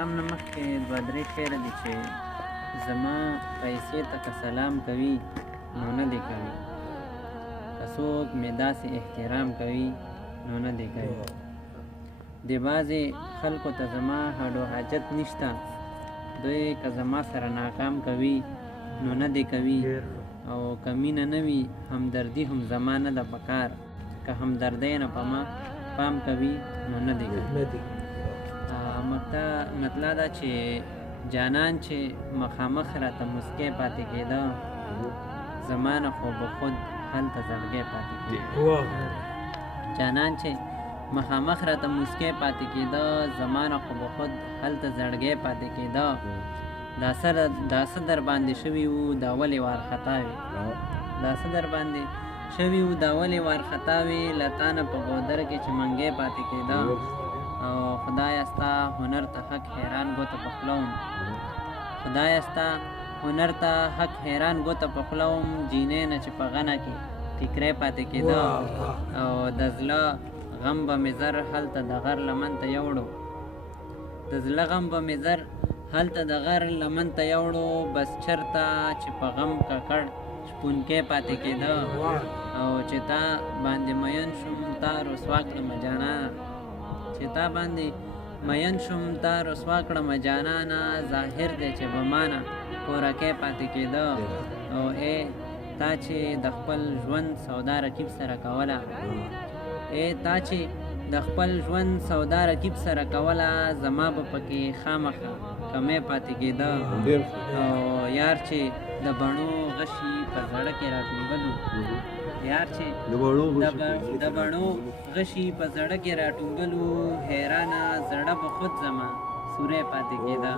سلام نه مخکې دوه درې شعره دي چې زما پیسې ته که سلام کوي نو نه دې کوي، که څوک مې داسې احترام کوي نو نه دې کوي. د بعضې خلکو ته زما هډو حاجت نشته، دوی که زما سره ناکام کوي نو نه دې کوي، او که مینه نه وي همدردي هم زما نه ده پکار، که همدردۍ نه په ما پام کوي نو نه دې کوي. مطلب دا چې جانان چې مخامخ راته مسکی پاتې کېده، زما نه خو به خود هلته زړګی پاتې کېده. جانان چې مخامخ راته مسکی پاتې کېده، زما نه خو به خود هلته زړګی پاتې کېده. دا څه در باندې شوي وو دا ولې وارخطا وي، دا څه در باندې شوي وو دا ولې وارخطا وي، له تا نه په ګودر کې چې منګی پاتې کېده. او خدایا ستا هنر ته حق حیران ګوته پخلوم، خدایا ستا هنر ته حق حیران ګوته پخلوم، جینۍ نه چې په غنه کې ټیکری پاتې کېده. او د زړه غم به مې زر هلته د غر لمن ته یوړو، د زړه غم به مې زر هلته د غر لمن ته یوړو، بس چرته چې په غم ککړ شپونکی پاتې کېده. او چې تا باندې مین شوم تا رسوا کړمه جانانه، چې تا باندې مین شوم تا رسوا کړمه جانانه، ظاهر دی چې به مانه کورکی پاتې کېده. او ای تا چې د خپل ژوند سودا رقیب سره کوله، ای تا چې د خپل ژوند سودا رقیب سره کوله، زما به پکې خامخا کمی پاتې کېده. او یار چې د بڼو غشي په زړه کې راټومبلو، یار چې د بڼو غشي په زړه کې راټومبلو، حیرانه زړه به خود زما سوری پاتې کېده.